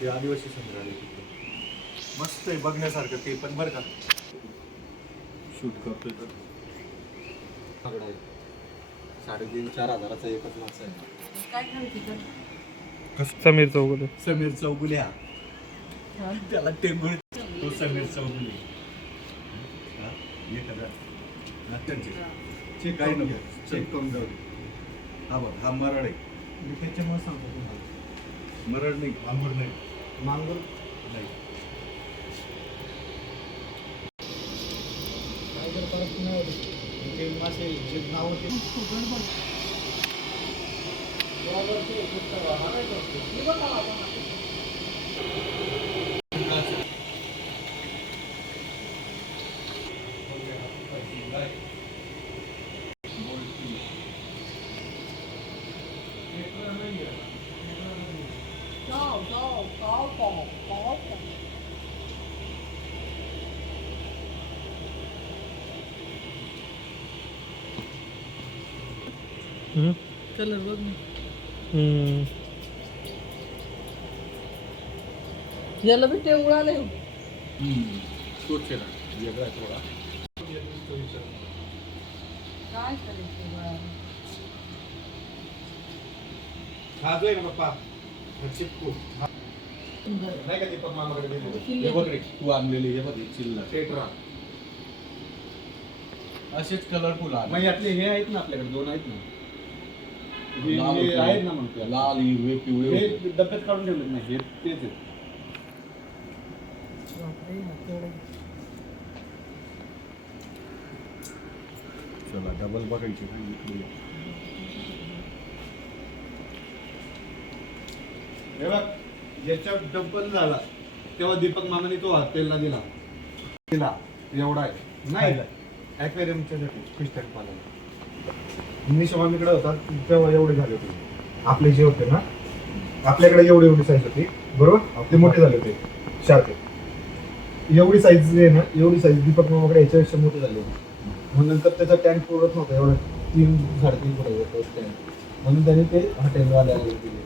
ते आदिवासी संग्रहालय तिथे मस्त आहे बघण्यासारखं ते पण बरं का. शूट करतोय तर सगळं आहे 3,500-4 हजाराचा एकच मासा आहे. काय काम तिथं? समीर चौगुले. समीर चौगुले हा त्याला टेंगुळ तो समीर चौगुले हा एक हजार चेक काय नको चेक करून जाऊ दे. हा बघ हा मरड आहे मी त्याच्यामुळे सांगतो तुम्हाला मरड नाही मांगूर नाही मांगूर नाही. मासे जे नाव होते कलर बघ ना. याला बी टेंगुळा नाही. तोच आहे ना वेगळा आहे थोडा. काय करायचं बाळा? हा जो आहे ना पप्पा चिपकू नाही का दीपक मामाकडे दिलेलं? हे बघ रे तू आणलेली हे बघ चिल्ला टेट्रा असेच कलरफुल आहे. मग यातले हे आहेत ना आपल्याकडे 2 आहेत ना हे आहेत ना मग त्या लाल हिरवे पिवळे हे डब्यात काढून ठेवले नाही हे तेच आहेत. बापरे, हा केवढा. चला डबल बघायची हे बघ ज्याच्या डब्बल झाला तेव्हा दीपक मामाने तो हॉटेलला दिला एवढा आहे नाही ॲक्वेरियमच्या फिश टँक पाला इंग्लिश मामीकडे होता तेव्हा एवढे झाले होते आपले जे होते ना आपल्याकडे एवढी साईज होती बरोबर आपले मोठे झाले होते शार्क एवढी साईज आहे ना एवढी साईज दीपक मामाकडे याच्यापेक्षा मोठे झाले होते. मग नंतर त्याचा टँक पुरत नव्हता एवढा 3-3.5 फुटाचा टँक म्हणून त्याने ते हॉटेलवाल्याला दिले.